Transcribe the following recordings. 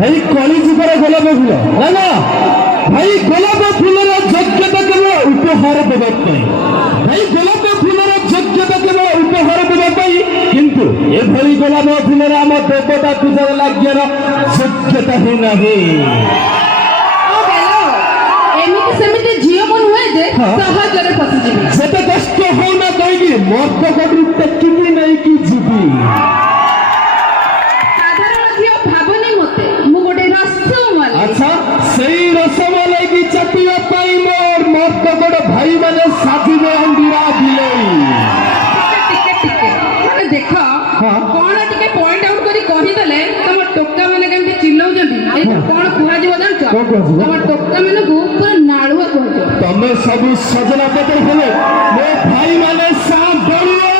भाई कली जुगर गोलाप फूल है ना भाई गोलाप फूलर योग्यता केवल उपहार देवाई भाई गोलाप फूलर योग्यता केवल उपहार देवाई किंतु एभली गोलाप फूलर आम देवता पूजा लाग्यर योग्यता ही नहीं যেতে কষ্ট হও না কইকি মর্দ কটু টেকিকি নাই কি জিবি সাধারণ ঝিও ভাবনি মতে মু গোটে রসমালাই আচ্ছা সেই রসমালাই কি চাপিয়া পাই মোর মর্দ কট ভাই মানে সাজিবে অন্দিরা দিলেই টিকে মানে দেখ কোন টিকে পয়েন্ট আউট করি কহি দেলে তম টক্কা মানে কেমতি চিল্লাউজନ୍ତି এই কোন কুহা জীব জানছ তম টক্কা মানে পুরা নাড়ুয়া কহજો तमे सब सजना पत्र हेले मो भाई माने साथ डरियो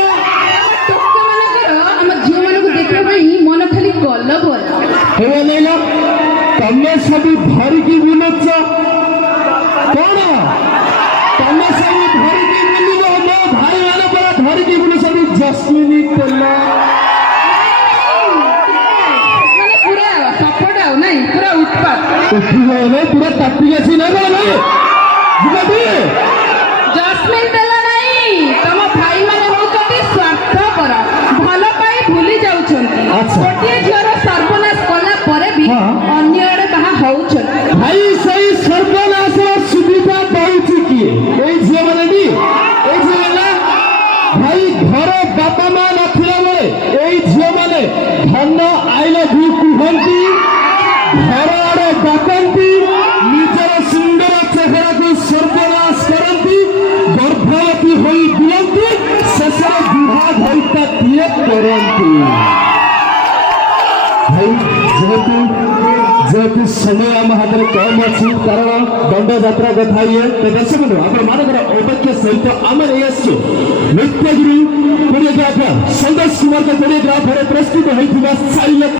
टक्का माने करो हम झियो माने को देखबा पई मन खाली गल बोल हेवे नैला तमे सब भरी की बुलछ कोन तमे सब भरी की बुलिलो मो भाई माने पर भरी की बुल सब जस्मिनी कोला মানে পুরা সপোর্ট আও নাই পুরা উৎপাত उठी होले पूरा टट्टी गेसी ना भाई जस्मिन देला नहीं तम भाई माने होचंती स्वार्थपर भलो पाई भूली जाउछंती अच्छा। गोटे झियर सर्वनाश कला परे भी अन्य आड़े बाहा होउछंती भाई सही सर्वनाश सुविधा पाउछि की एई जे माने दी एई जे माने भाई घर बापा मां नथिला बेले एई जे माने धन आई लव यू कुहंती घर आड़े डाकंती निजर सुंदर चेहरा को सर्वनाश करती गर्भवती होई दियंती शेषरे विवाह होइता दिए करंती भाई जेहेतु समय आम हाथ में कम अच्छी कारण दंड यात्रा कथा ये तो दर्शक बंधु आप मानकर अवैक्य सहित आम नहीं आसो नृत्यगिरी कोरियोग्राफर संतोष कुमार के कोरियोग्राफर प्रस्तुत होता